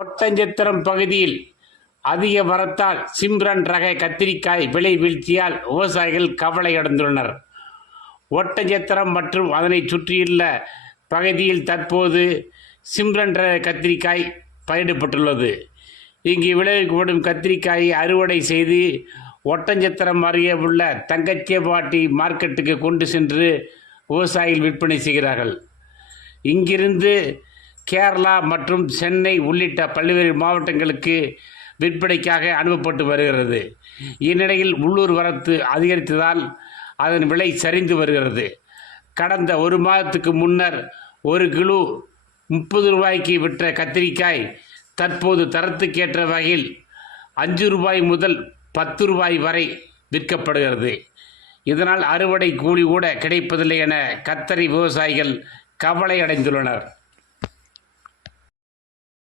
ஒட்டஞ்சத்திரம் பகுதியில் அதிக வரத்தால் சிம்ரன் ரக கத்திரிக்காய் விலை வீழ்ச்சியால் விவசாயிகள் கவலையடைந்துள்ளனர் ஒட்டஞ்சத்திரம் மற்றும் அதனை சுற்றியுள்ள பகுதியில் தற்போது சிம்ரன் ரக கத்திரிக்காய் பயிரிடப்பட்டுள்ளது. இங்கு விளைவிக்கப்படும் கத்திரிக்காயை அறுவடை செய்து ஒட்டஞ்சத்திரம் அருகே உள்ள தங்கச்சேபாட்டி மார்க்கெட்டுக்கு கொண்டு சென்று விவசாயிகள் விற்பனை செய்கிறார்கள். இங்கிருந்து கேரளா மற்றும் சென்னை உள்ளிட்ட பல்வேறு மாவட்டங்களுக்கு விற்பனைக்காக அனுப்பப்பட்டு வருகிறது. இந்நிலையில் உள்ளூர் வரத்து அதிகரித்ததால் அதன் விலை சரிந்து வருகிறது. கடந்த ஒரு மாதத்துக்கு முன்னர் ஒரு கிலோ முப்பது ரூபாய்க்கு விற்ற கத்திரிக்காய் தற்போது தரத்துக்கேற்ற வகையில் அஞ்சு ரூபாய் முதல் பத்து ரூபாய் வரை விற்கப்படுகிறது. இதனால் அறுவடை கூலி கூட கிடைப்பதில்லை என கத்தரி விவசாயிகள் கவலை அடைந்துள்ளனர்